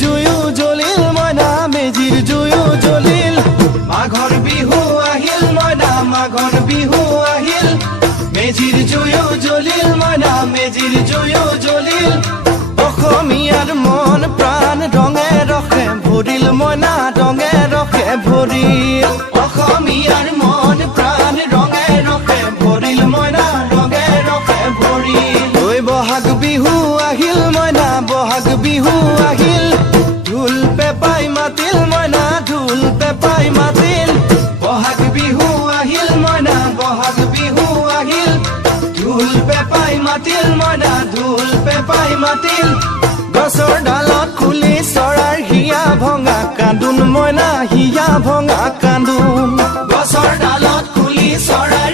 জুয়ো জ্বলিল মইনা মেজিৰ জুয়ো জ্বলিল মাঘৰ বিহু আহিল মইনা মাঘৰ বিহু আহিল মেজিৰ জুয়ো জ্বলিল মইনা মেজিৰ জুয়ো জ্বলিল অসমীয়াৰ মন প্ৰাণ ৰঙে ৰখে ভৰিল মইনা ৰঙে ৰখে ভৰিল অসমীয়াৰ মন প্ৰাণ ৰঙে ৰখে ভৰিল মইনা ৰঙে ৰখে ভৰিল ঐ বহাগ বিহু আহিল মইনা বহাগ বিহু আহিল ঢোল পেপাই মাতিল মইনা ঢোল পেপাই মাতিল বহাগ বিহু আহিল মইনা বহাগ বিহু আহিল ঢোল পেপাই মাতিল মইনা ঢোল পেপাই মাতিল গছৰ ডালত খুলি চৰাৰ হিয়া ভঙা কান্দোন মইনা হিয়া ভঙা কান্দোন গছৰ ডালত খুলি চৰাৰ